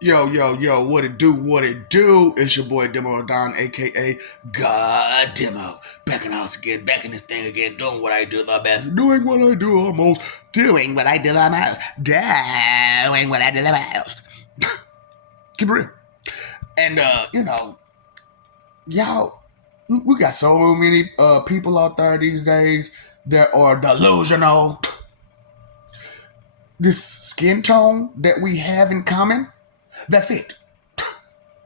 Yo, what it do? It's your boy Demo Don, aka God Demo. Back in the house again, back in this thing again, doing what I do the best, doing what I do almost, doing what I do the most, doing what I do the most. Keep it real. And y'all, we got so many people out there these days that are delusional. This skin tone that we have in common, that's it.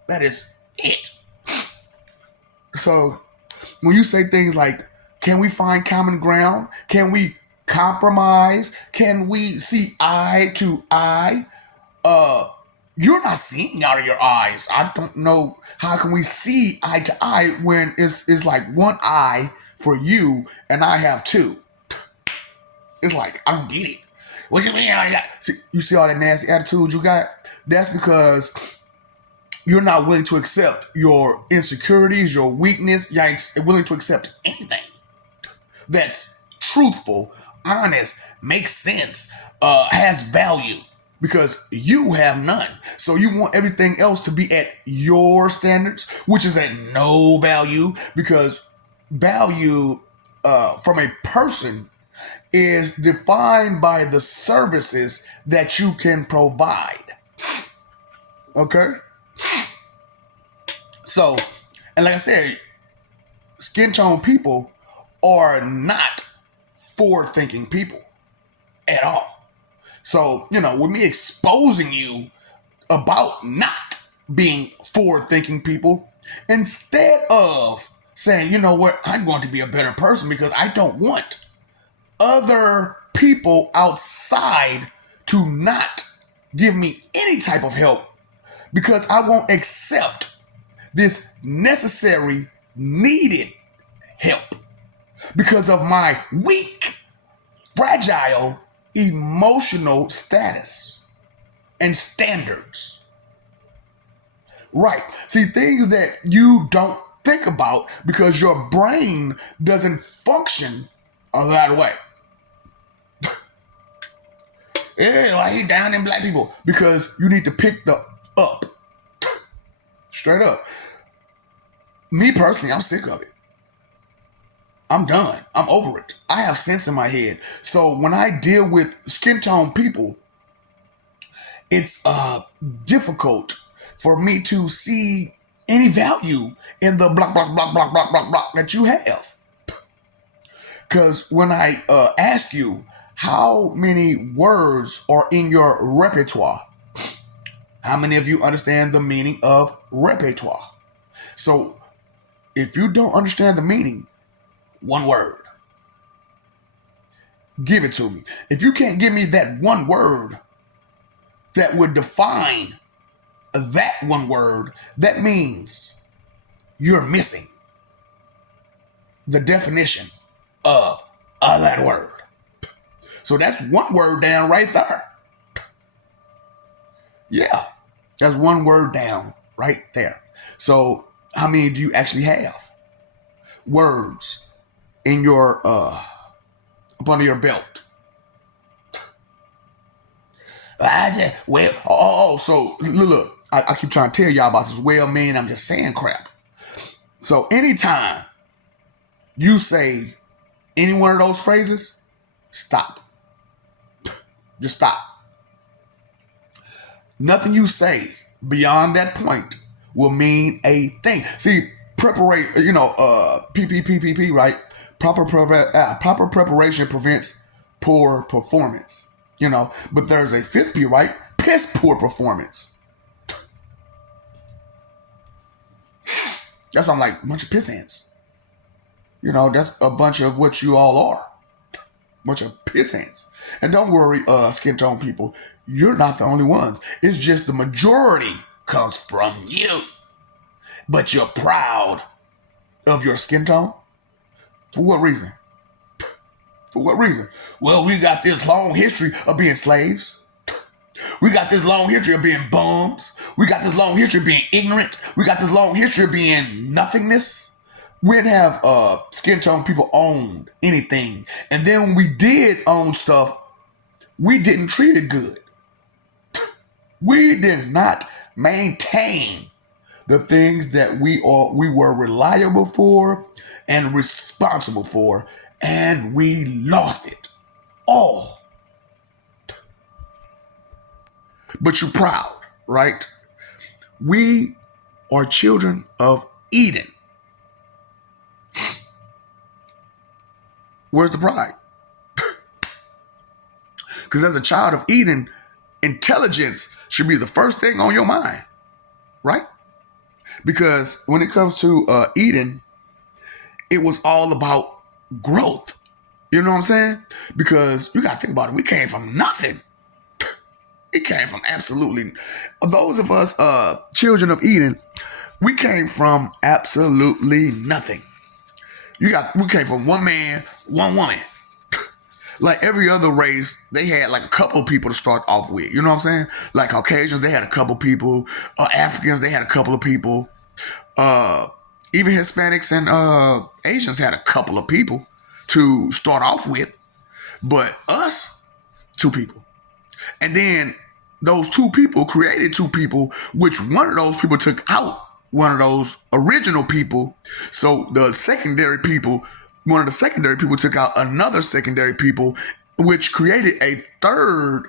That is it. So when you say things like, can we find common ground? Can we compromise? Can we see eye to eye? You're not seeing out of your eyes. I don't know how can we see eye to eye when it's like one eye for you and I have two. It's like I don't get it. What you mean? See, you see all that nasty attitude you got? That's because you're not willing to accept your insecurities, your weakness. You're willing to accept anything that's truthful, honest, makes sense, has value. Because you have none. So you want everything else to be at your standards, which is at no value. Because value from a person is defined by the services that you can provide. Okay? So, and like I said, skin tone people are not forward thinking people at all. So, with me exposing you about not being forward thinking people, instead of saying, you know what, I'm going to be a better person because I don't want other people outside to not give me any type of help because I won't accept this necessary, needed help because of my weak, fragile, emotional status and standards. Right. See, things that you don't think about because your brain doesn't function that way. Yeah, why he down in black people? Because you need to pick the up. Straight up. Me personally, I'm sick of it. I'm done. I'm over it. I have sense in my head. So when I deal with skin tone people, it's difficult for me to see any value in the block that you have. Because when I ask you how many words are in your repertoire, how many of you understand the meaning of repertoire? So if you don't understand the meaning, one word. Give it to me. If you can't give me that one word that would define that one word, that means you're missing the definition of that word. So that's one word down right there. Yeah, that's one word down right there. So how many do you actually have? Words in your up under your belt. So look, I keep trying to tell y'all about this. Well, man, I'm just saying crap. So anytime you say any one of those phrases, stop. Just stop. Nothing you say beyond that point will mean a thing. See, preparation, PPPPP, right? Proper preparation prevents poor performance. But there's a fifth P, right? Piss poor performance. That's why I'm like a bunch of piss ants. That's a bunch of what you all are. Bunch of piss ants. And don't worry, skin tone people, you're not the only ones. It's just the majority comes from you. But you're proud of your skin tone? For what reason? For what reason? Well, we got this long history of being slaves. We got this long history of being bums. We got this long history of being ignorant. We got this long history of being nothingness. We didn't have skin tone people owned anything. And then when we did own stuff, we didn't treat it good. We did not maintain the things that we were reliable for and responsible for, and we lost it all. But you're proud, right? We are children of Eden. Where's the pride? Because as a child of Eden, intelligence should be the first thing on your mind, right? Because when it comes to Eden, it was all about growth. You know what I'm saying? Because you got to think about it. We came from nothing. It came from absolutely. Those of us children of Eden, we came from absolutely nothing. We came from one man, one woman. Like every other race, they had like a couple of people to start off with. You know what I'm saying? Like Caucasians, they had a couple people. Africans, they had a couple of people. Even Hispanics and Asians had a couple of people to start off with. But us, two people. And then those two people created two people, which one of those people took out one of those original people. So the secondary people, one of the secondary people took out another secondary people, which created a third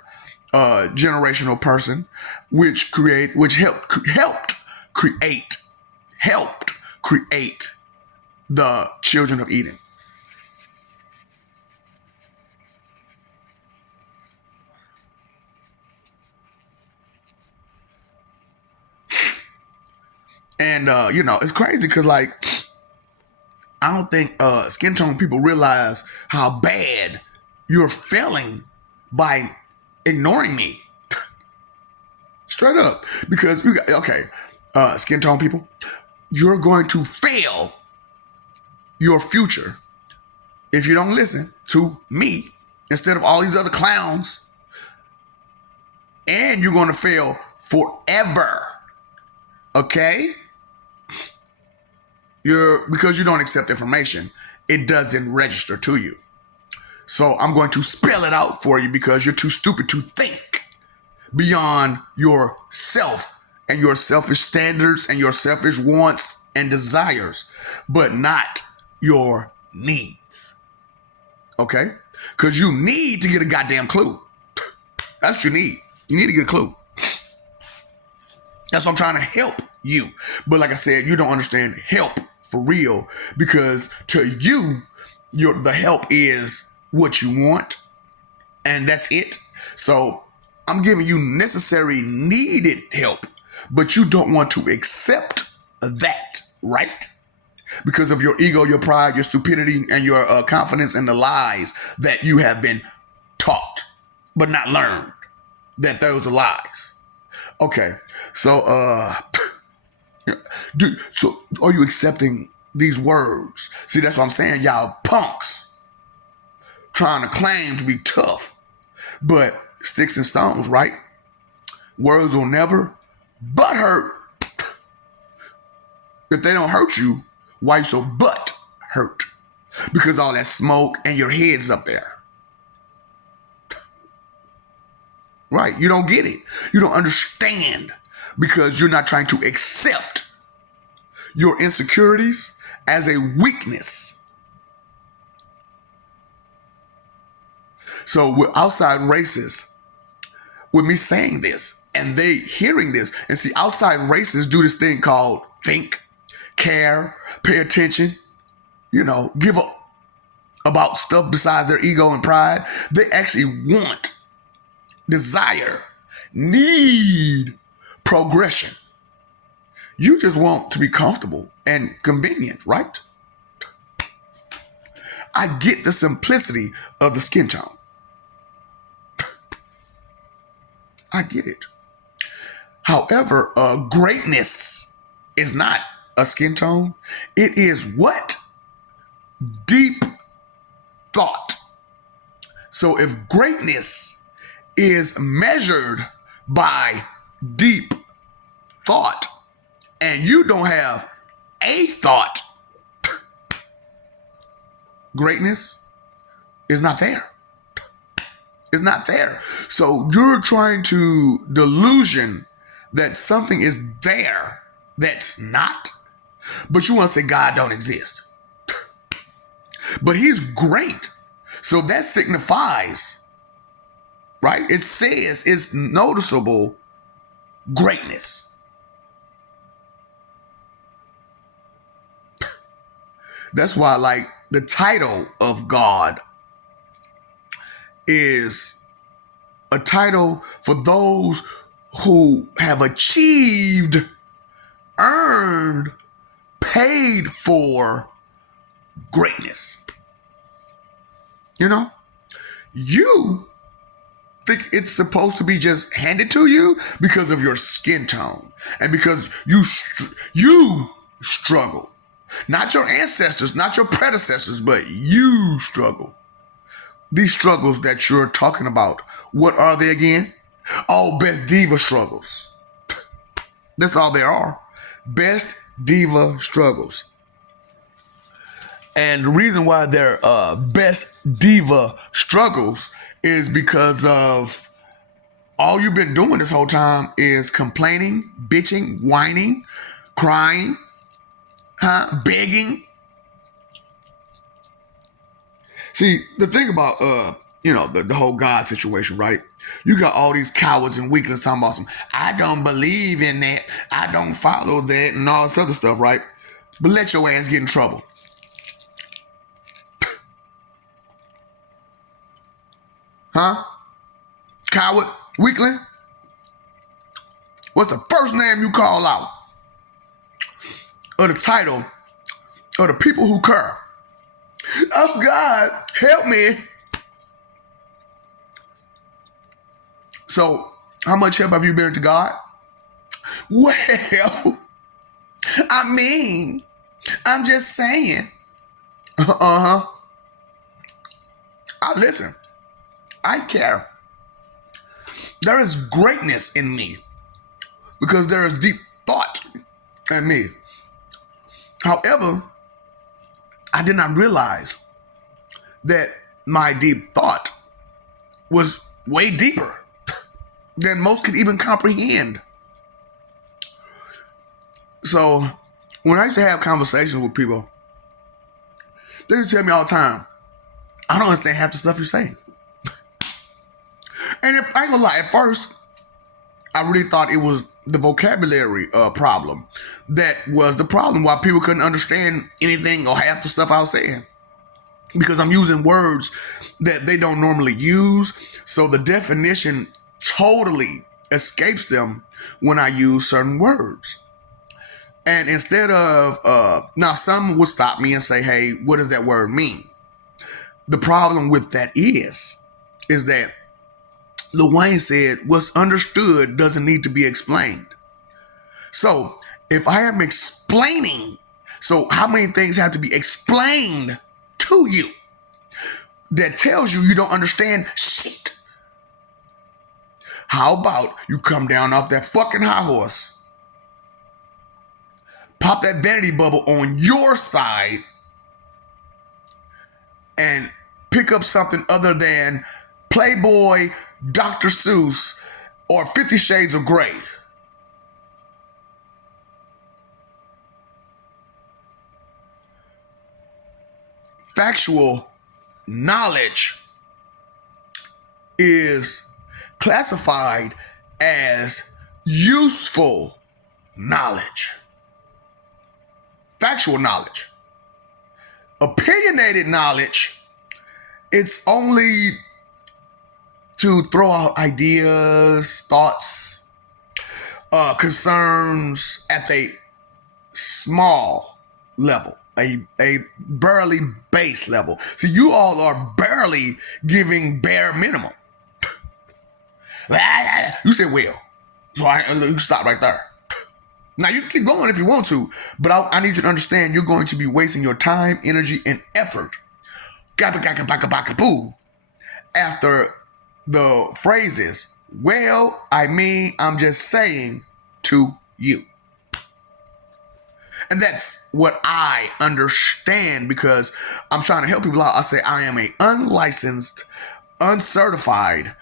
generational person, which helped create the children of Eden. And it's crazy because like I don't think skin tone people realize how bad you're failing by ignoring me. Straight up. Because skin tone people, you're going to fail your future if you don't listen to me instead of all these other clowns. And you're going to fail forever. Okay? Because you don't accept information, it doesn't register to you. So I'm going to spell it out for you because you're too stupid to think beyond yourself and your selfish standards and your selfish wants and desires, but not your needs. Okay? Because you need to get a goddamn clue. That's what you need. You need to get a clue. That's what I'm trying to help you. But like I said, you don't understand help for real because to you, the help is what you want and that's it. So I'm giving you necessary needed help, but you don't want to accept that, right? Because of your ego, your pride, your stupidity, and your confidence in the lies that you have been taught, but not learned that those are lies. Okay, so dude, so are you accepting these words? See, that's what I'm saying. Y'all punks trying to claim to be tough, but sticks and stones, right? Words will never but hurt. If they don't hurt you, why you so but hurt? Because all that smoke and your head's up there. Right? You don't get it. You don't understand because you're not trying to accept your insecurities as a weakness. So with outside races, with me saying this and they hearing this, and see, outside races do this thing called think, care, pay attention, give up about stuff besides their ego and pride. They actually want, desire, need progression. You just want to be comfortable and convenient, right? I get the simplicity of the skin tone. I get it. However, greatness is not a skin tone. It is what? Deep thought. So if greatness is measured by deep thought and you don't have a thought, greatness is not there. It's not there. So you're trying to delusion that something is there that's not, but you want to say God don't exist. But he's great. So that signifies, right? It says it's noticeable greatness. That's why, like, the title of God is a title for those who have achieved, earned, paid for greatness. You know, you think it's supposed to be just handed to you because of your skin tone and because you struggle. Not your ancestors, not your predecessors, but you struggle. These struggles that you're talking about, what are they again? All best diva struggles. That's all they are. Best diva struggles. And the reason why they're best diva struggles is because of all you've been doing this whole time is complaining, bitching, whining, crying, begging. See, the thing about the whole God situation, right? You got all these cowards and weaklings talking about some, I don't believe in that, I don't follow that, and all this other stuff, right? But let your ass get in trouble. Huh? Coward? Weakling? What's the first name you call out? Or the title of the people who care? Oh God, help me. So, how much help have you been to God? Well, I mean, I'm just saying. I listen. I care. There is greatness in me because there is deep thought in me. However, I did not realize that my deep thought was way deeper than most could even comprehend. So when I used to have conversations with people, they used to tell me all the time, I don't understand half the stuff you're saying. And if I ain't gonna lie, at first, I really thought it was the vocabulary problem that was the problem why people couldn't understand anything or half the stuff I was saying. Because I'm using words that they don't normally use. So the definition totally escapes them when I use certain words. And instead of, now some would stop me and say, hey, what does that word mean? The problem with that is that Lil Wayne said, what's understood doesn't need to be explained. So if I am explaining, so how many things have to be explained to you that tells you you don't understand shit? How about you come down off that fucking high horse, pop that vanity bubble on your side, and pick up something other than Playboy, Dr. Seuss, or 50 Shades of Grey. Factual knowledge is classified as useful knowledge. Factual knowledge. Opinionated knowledge, it's only to throw out ideas, thoughts, concerns at a small level, a barely base level. So you all are barely giving bare minimum. You said, well, so you stop right there. Now you can keep going if you want to, but I need you to understand you're going to be wasting your time, energy, and effort after the phrases, well, I mean, I'm just saying to you. And that's what I understand because I'm trying to help people out. I say I am a unlicensed, uncertified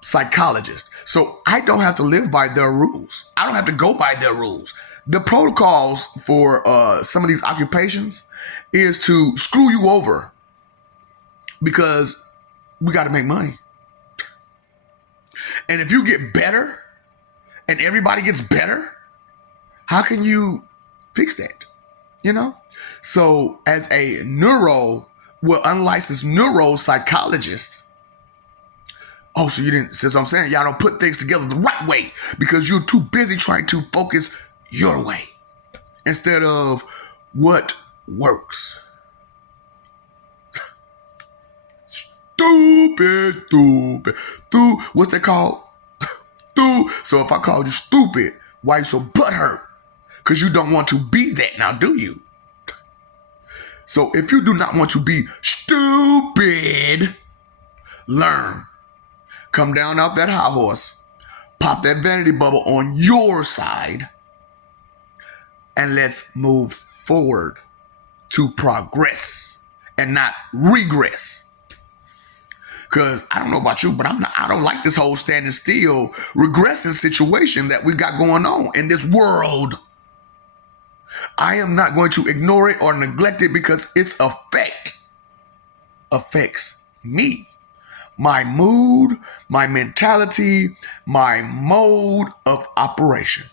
psychologist. So I don't have to live by their rules. I don't have to go by their rules. The protocols for some of these occupations is to screw you over because we got to make money. And if you get better and everybody gets better, how can you fix that? You know? So as a unlicensed neuropsychologist, so you didn't, that's what I'm saying. Y'all don't put things together the right way because you're too busy trying to focus your way instead of what works. Stupid. What's that called? So if I called you stupid, why you so butthurt? Because you don't want to be that now, do you? So if you do not want to be stupid, learn. Come down off that high horse, pop that vanity bubble on your side, and let's move forward to progress and not regress. Because I don't know about you, but I don't like this whole standing still, regressing situation that we got going on in this world. I am not going to ignore it or neglect it because its effect affects me. My mood, my mentality, my mode of operation.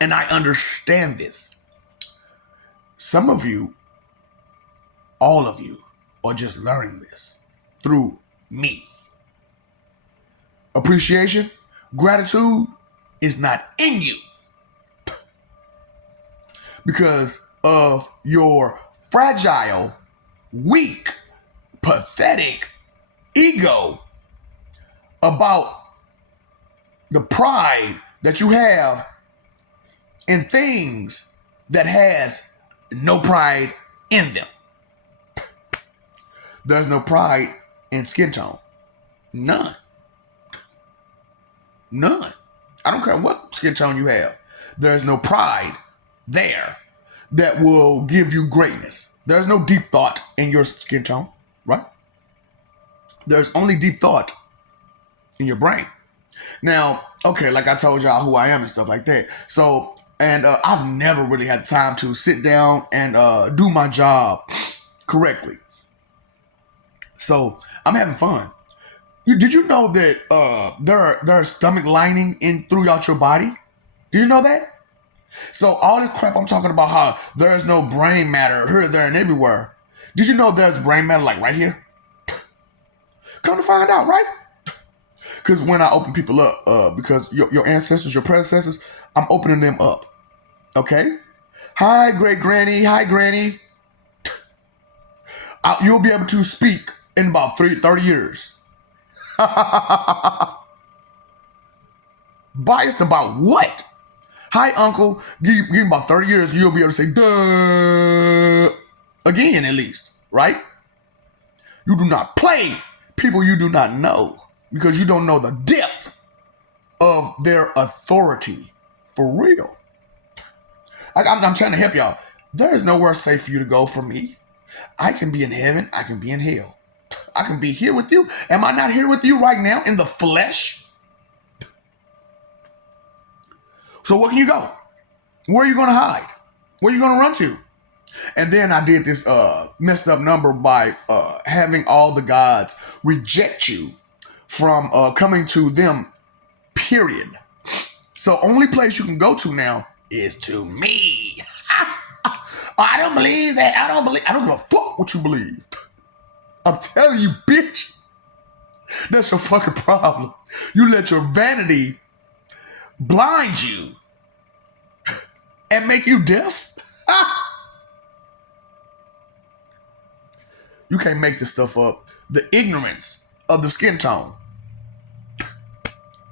And I understand this. Some of you, all of you, are just learning this through me. Appreciation, gratitude is not in you because of your fragile, weak, pathetic ego about the pride that you have in things that has no pride in them. There's no pride in skin tone. None. I don't care what skin tone you have. There's no pride there that will give you greatness. There's no deep thought in your skin tone, right? There's only deep thought in your brain. Now, okay, like I told y'all who I am and stuff like that. So, and I've never really had time to sit down and do my job correctly. So I'm having fun. Did you know that there are stomach lining in throughout your body? Did you know that? So all this crap I'm talking about how there's no brain matter here, there, and everywhere. Did you know there's brain matter like right here? Come to find out, right? Because when I open people up, because your ancestors, your predecessors, I'm opening them up. Okay? Hi, great granny. Hi, granny. You'll be able to speak in about 30 years. Biased about what? Hi, uncle. Give me about 30 years, you'll be able to say, duh, again at least, right? You do not play people you do not know because you don't know the depth of their authority for real. I'm trying to help y'all. There is nowhere safe for you to go from me. I can be in heaven. I can be in hell. I can be here with you. Am I not here with you right now in the flesh? So where can you go? Where are you going to hide? Where are you going to run to? And then I did this messed up number by having all the gods reject you from coming to them, period. So only place you can go to now is to me. I don't believe that. I don't give a fuck what you believe. I'm telling you, bitch. That's your fucking problem. You let your vanity blind you and make you deaf. You can't make this stuff up. The ignorance of the skin tone.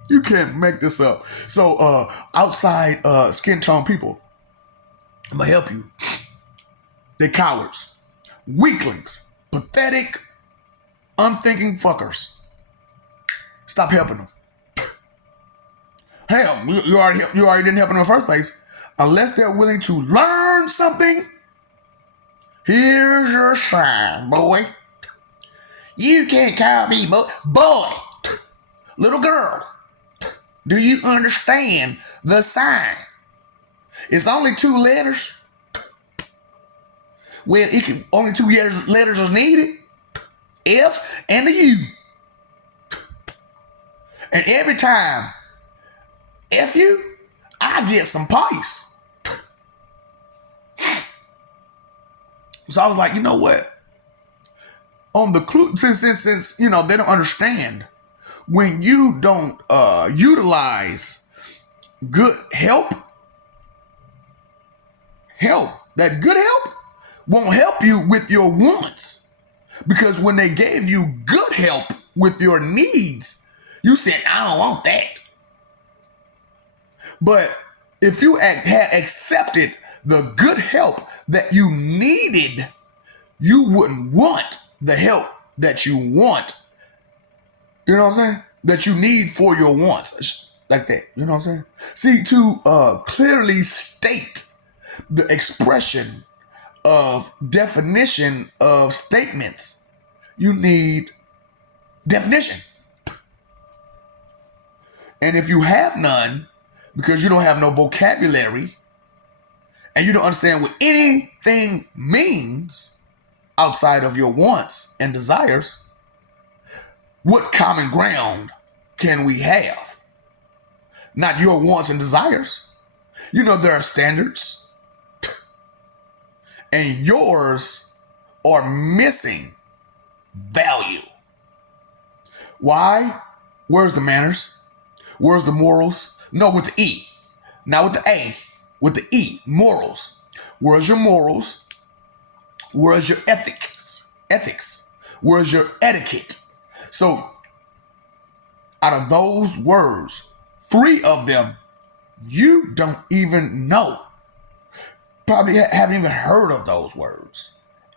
You can't make this up. So outside skin tone people, I'm gonna help you. They're cowards, weaklings, pathetic, unthinking fuckers. Stop helping them. Hell, you already didn't help them in the first place. Unless they're willing to learn something, here's your sign, boy. You can't call me boy. Little girl, do you understand the sign? It's only 2 letters. Well, only 2 letters are needed. F and the U. And every time F you, I get some pice. So I was like, you know what? On the clue, since you know they don't understand, when you don't utilize good help, that good help won't help you with your wants. Because when they gave you good help with your needs, you said, I don't want that. But if you had accepted the good help that you needed, you wouldn't want the help that you want. You know what I'm saying? That you need for your wants. Like that. You know what I'm saying? See, to clearly state the expression of definition of statements, you need definition. And if you have none, because you don't have no vocabulary, and you don't understand what anything means outside of your wants and desires, what common ground can we have? Not your wants and desires. You know there are standards, and yours are missing value. Why? Where's the manners? Where's the morals? No, with the E. Not with the A. With the E. Morals. Where's your morals? Where's your ethics? Where's your etiquette? So, out of those words, 3 of them you don't even know. Probably haven't even heard of those words.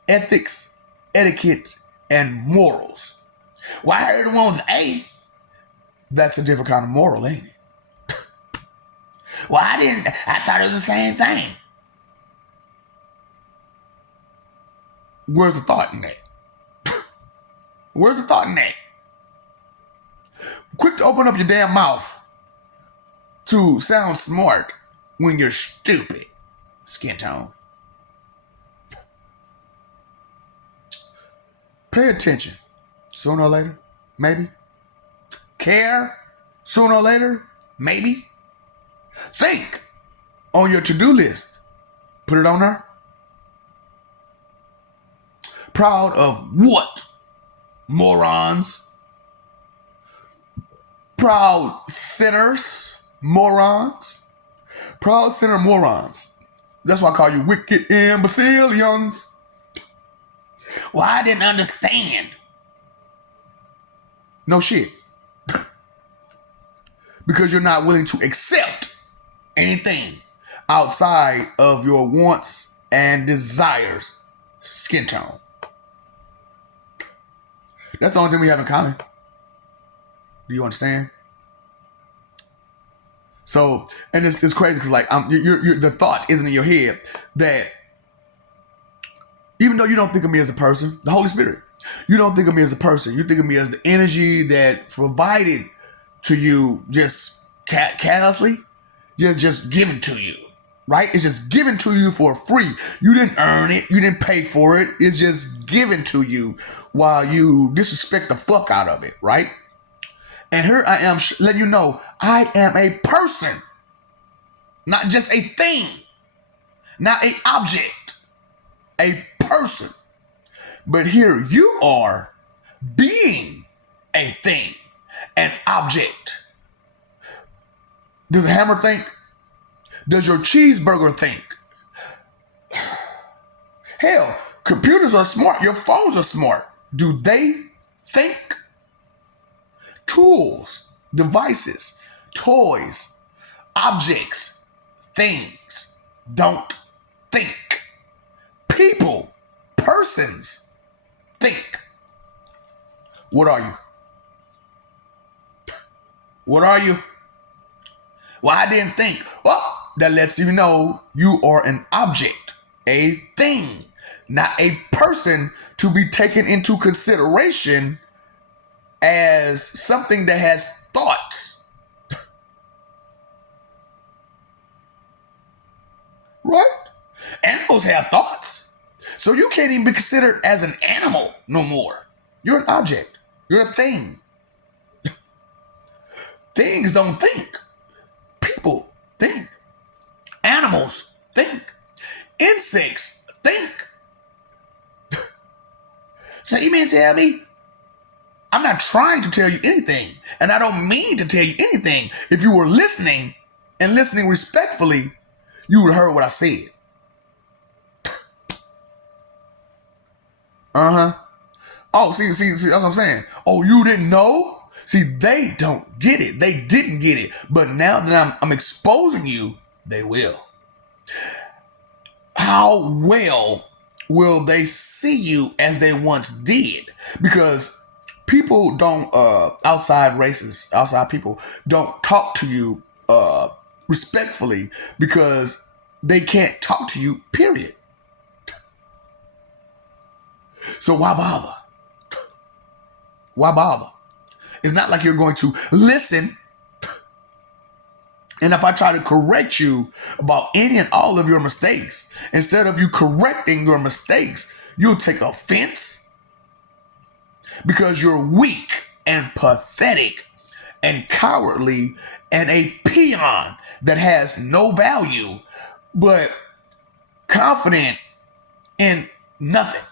Ethics, etiquette, and morals. Well, I heard the one with A. That's a different kind of moral, ain't it? Well, I thought it was the same thing. Where's the thought in that? Where's the thought in that? Quick to open up your damn mouth to sound smart when you're stupid. Skin tone. Pay attention. Sooner or later, maybe. Care. Sooner or later, maybe. Think on your to-do list. Put it on there. Proud of what? Morons. Proud sinners. Morons. Proud sinner morons. That's why I call you wicked imbecilians. Well, I didn't understand. No shit. Because you're not willing to accept anything outside of your wants and desires. Skin tone. That's the only thing we have in common. Do you understand? So, and it's crazy because like you're, the thought isn't in your head that even though you don't think of me as a person, the Holy Spirit, you don't think of me as a person. You think of me as the energy that's provided to you just carelessly, just given to you, right? It's just given to you for free. You didn't earn it. You didn't pay for it. It's just given to you while you disrespect the fuck out of it, right? And here I am letting you know I am a person, not just a thing, not an object, a person. But here you are being a thing, an object. Does a hammer think? Does your cheeseburger think? Hell, computers are smart. Your phones are smart. Do they think? Tools, devices, toys, objects, things don't think. People, persons think. What are you? What are you? Well, I didn't think. Well, that lets you know you are an object, a thing, not a person to be taken into consideration as something that has right? Animals have thoughts. So you can't even be considered as an animal no more. You're an object. You're a thing. Things don't think. People think. Animals think. Insects think. So you mean to tell me I'm not trying to tell you anything, and I don't mean to tell you anything. If you were listening and listening respectfully, you would have heard what I said. Uh-huh. Oh, see, that's what I'm saying. Oh, you didn't know? See, they don't get it. They didn't get it. But now that I'm exposing you, they will. How well will they see you as they once did? Because people don't, outside races, outside people don't talk to you respectfully because they can't talk to you, period. So why bother? Why bother? It's not like you're going to listen. And if I try to correct you about any and all of your mistakes, instead of you correcting your mistakes, you'll take offense because you're weak and pathetic and cowardly and a peon that has no value, but confident in nothing.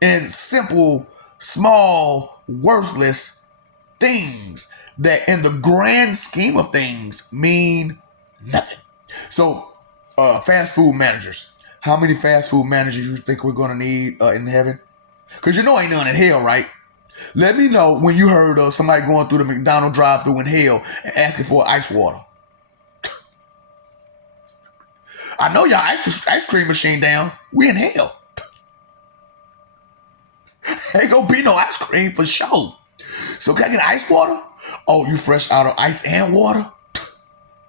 In simple, small, worthless things that in the grand scheme of things mean nothing. So, fast food managers. How many fast food managers you think we're going to need in heaven? Because you know ain't none in hell, right? Let me know when you heard of somebody going through the McDonald's drive-thru in hell and asking for ice water. I know y'all ice cream machine down. We in hell. Ain't gonna be no ice cream for sure. So can I get ice water? Oh, you fresh out of ice and water?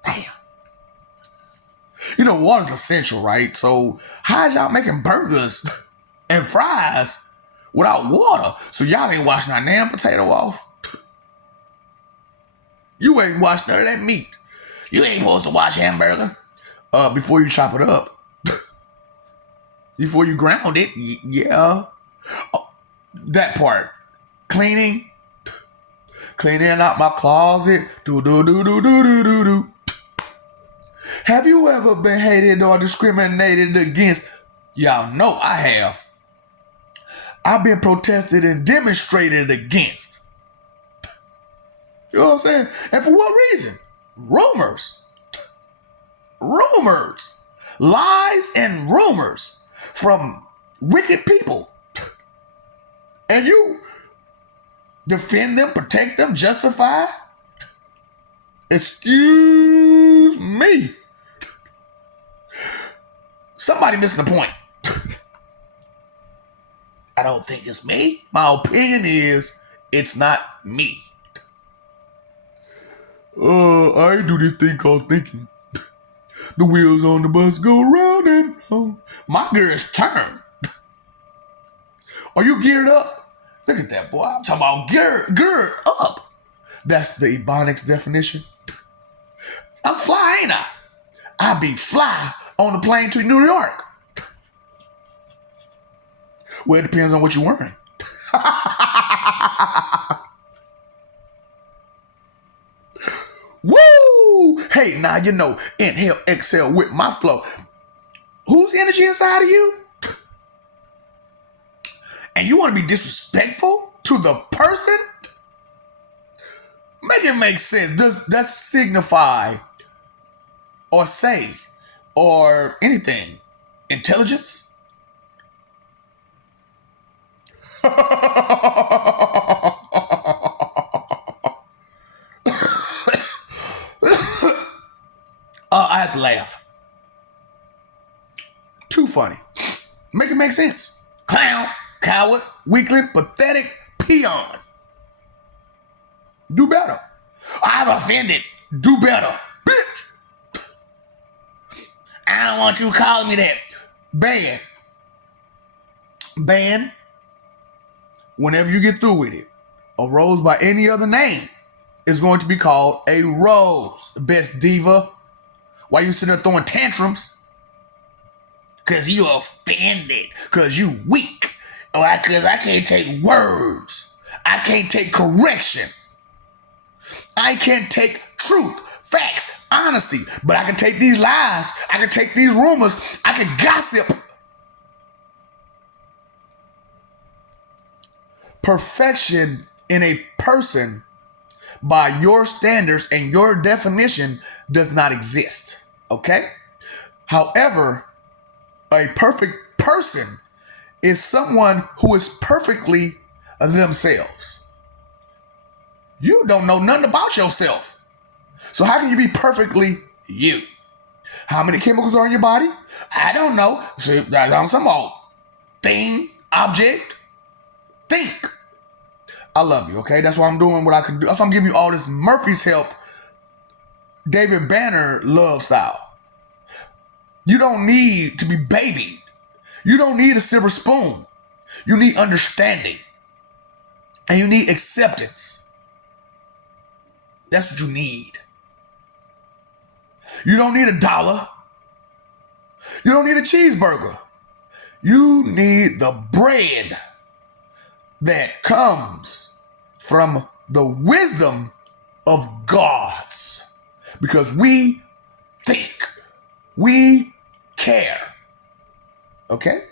Damn. You know, water's essential, right? So how's y'all making burgers and fries without water? So y'all ain't washing that damn potato off? You ain't washed none of that meat. You ain't supposed to wash hamburger before you chop it up. Before you ground it, yeah. Oh, that part. Cleaning out my closet. Do. Have you ever been hated or discriminated against? Y'all know I have. I've been protested and demonstrated against. You know what I'm saying? And for what reason? Rumors. Lies and rumors from wicked people. And you defend them, protect them, justify? Excuse me. Somebody missing the point. I don't think it's me. My opinion is it's not me. I do this thing called thinking. The wheels on the bus go round and round. My gears turn. Are you geared up? Look at that, boy. I'm talking about geared up. That's the Ebonics definition. I'm fly, ain't I? I be fly on the plane to New York. Well, it depends on what you're wearing. Woo! Hey, now you know, inhale, exhale with my flow. Whose energy inside of you? And you want to be disrespectful to the person? Make it make sense. Does that signify or say or anything? Intelligence? I have to laugh. Too funny. Make it make sense. Clown, coward, weakling, pathetic, peon. Do better. I'm offended. Do better. Bitch. I don't want you calling me that. Ban. Whenever you get through with it, a rose by any other name is going to be called a rose. Best diva. Why you sitting there throwing tantrums? Because you offended. Because you weak. Or because I can't take words. I can't take correction. I can't take truth, facts, honesty. But I can take these lies. I can take these rumors. I can gossip. Perfection in a person, by your standards and your definition, does not exist. Okay? However, a perfect person is someone who is perfectly themselves. You don't know nothing about yourself. So how can you be perfectly you? How many chemicals are in your body? I don't know. So I'm some old thing, object, think. I love you, okay? That's why I'm doing what I can do. That's why I'm giving you all this Murphy's Help, David Banner love style. You don't need to be babied. You don't need a silver spoon. You need understanding. And you need acceptance. That's what you need. You don't need $1. You don't need a cheeseburger. You need the bread that comes from the wisdom of gods. Because we think. We care. Okay?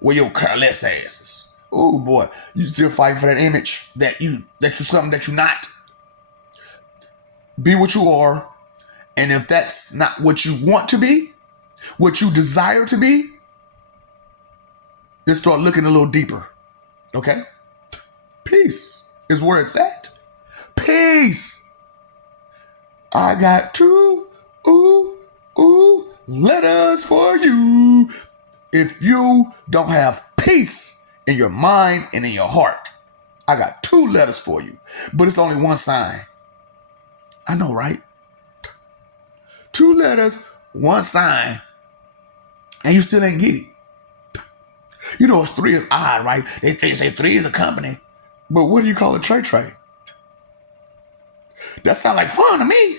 Well, your careless asses. Oh boy, you still fighting for that image that you're something that you're not. Be what you are, and if that's not what you want to be, what you desire to be, then start looking a little deeper. Okay? Peace is where it's at. Peace. I got 2 letters for you. If you don't have peace in your mind and in your heart, I got 2 letters for you. But it's only one sign. I know, right? 2 letters, 1 sign, and you still ain't get it. You know, it's 3 is odd, right? They say 3 is a company. But what do you call a tray? That sounds like fun to me.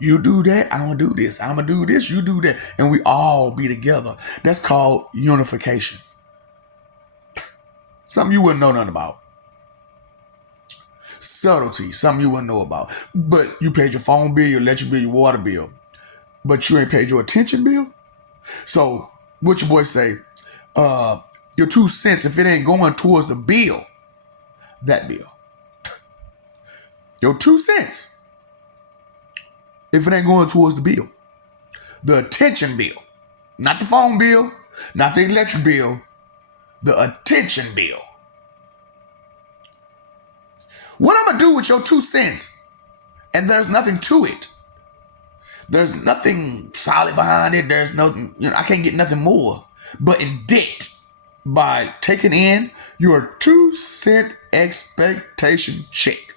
You do that, I'm going to do this. I'm going to do this, you do that. And we all be together. That's called unification. Something you wouldn't know nothing about. Subtlety, something you wouldn't know about. But you paid your phone bill, your electric bill, your water bill. But you ain't paid your attention bill? So, what your boy say? Your 2 cents, if it ain't going towards the bill, that bill. Your 2 cents, if it ain't going towards the bill. The attention bill. Not the phone bill, not the electric bill, the attention bill. What I'm going to do with your 2 cents, and there's nothing to it. There's nothing solid behind it. There's nothing, I can't get nothing more but in debt by taking in your 2 cent expectation check.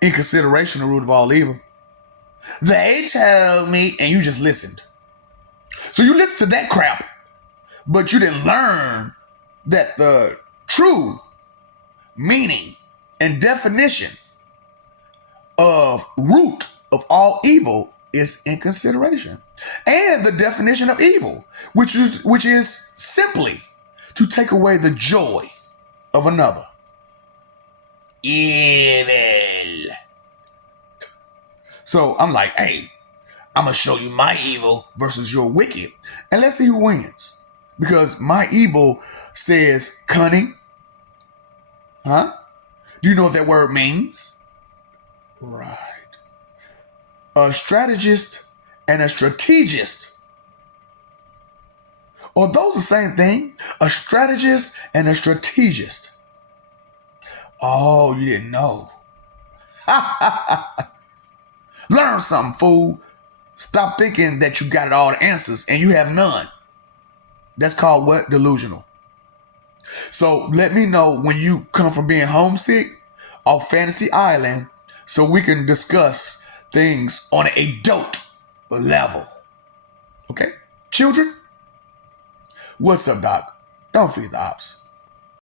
In consideration, the root of all evil. They told me, and you just listened. So you listened to that crap, but you didn't learn that the true meaning and definition of root of all evil is inconsideration. And the definition of evil, which is simply to take away the joy of another. Evil. So I'm like, hey, I'm going to show you my evil versus your wicked. And let's see who wins. Because my evil says cunning. Huh? Do you know what that word means? Right. A strategist and a strategist. Are those the same thing? A strategist and a strategist. Oh, you didn't know. Learn something, fool. Stop thinking that you got all the answers and you have none. That's called what? Delusional. So let me know when you come from being homesick off Fantasy Island so we can discuss things on an adult level. Okay? Children? What's up, Doc? Don't feed the ops.